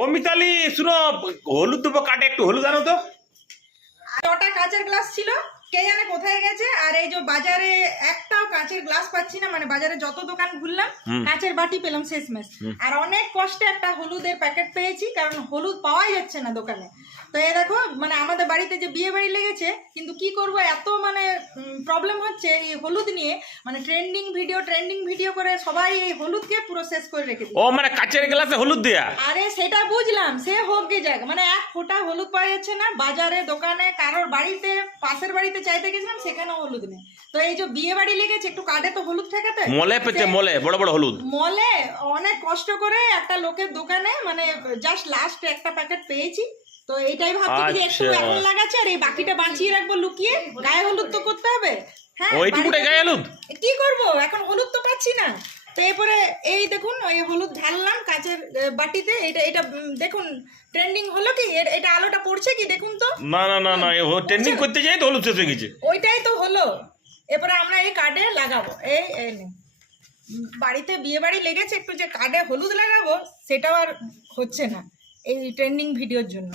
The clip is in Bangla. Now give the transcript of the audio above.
ও মিতালি শুনো, হলুদ দেবো কাটে, একটু হলুদ আনো তো। ওটা কাঁচের গ্লাস ছিল, কে জানে কোথায় গেছে। আর এই যে বাজারে একটাও কাঁচের গ্লাস পাচ্ছি না, মানে বাজারে যত দোকান ঘুরলাম কাঁচের বাটি পেলাম শেষমেশ। আর অনেক কষ্টে একটা হলুদের প্যাকেট পেয়েছি, কারণ হলুদ পাওয়াই যাচ্ছে না দোকানে। তো এই দেখো, মানে আমাদের বাড়িতে যে বিয়ে বাড়ি লেগেছে, কিন্তু কি করব, এত মানে প্রবলেম হচ্ছে এই হলুদ নিয়ে। মানে ট্রেন্ডিং ভিডিও করে সবাই এই হলুদকে পুরো শেষ করে রেখে দিচ্ছে। ও মানে কাচের গ্লাসে হলুদ দেয়া? আরে সেটা বুঝলাম, সে হোক গে যাক, মানে এক ফোঁটা হলুদ পাওয়া যাচ্ছে না বাজারে, দোকানে, কারোর বাড়িতে, পাশের বাড়িতে চাইতে গেছিলাম সেখানেও হলুদ নেই। তো এই যে বিয়ে বাড়ি লেগেছে, একটু কার্ডে তো হলুদ ঠেকাতে মলে পেতে, মলে বড় বড় হলুদ মলে অনেক কষ্ট করে একটা লোকের দোকানে, মানে জাস্ট লাস্ট একটা প্যাকেট পেয়েছি। তো এইটাই ভাবছি যে একটু এখন লাগাচ্ছে, আর এই বাকিটা বাঁচিয়ে রাখবো লুকিয়ে। গায়ে হলুদ তো করতে হবে। হ্যাঁ, ওইটুকুটাই গায়ে হলুদ কি করব, এখন হলুদ তো পাচ্ছি না। তো এরপরে এই দেখুন, ওই হলুদ ঢাললাম কাচের বাটিতে। এটা এটা দেখুন ট্রেন্ডিং হলো কি, এটা আলোটা পড়ছে কি দেখুন তো। না না না না, ট্রেন্ডিং করতে যাই তো হলুদ শেষ হয়ে গেছে। ওইটাই তো হলো। এরপরে আমরা এই কার্ডে লাগাবো। এই এই নে। বাড়িতে বিয়ে বাড়ি লেগেছে, একটু যে কার্ডে হলুদ লাগাবো সেটাও আর হচ্ছে না এই ট্রেন্ডিং ভিডিওর জন্য।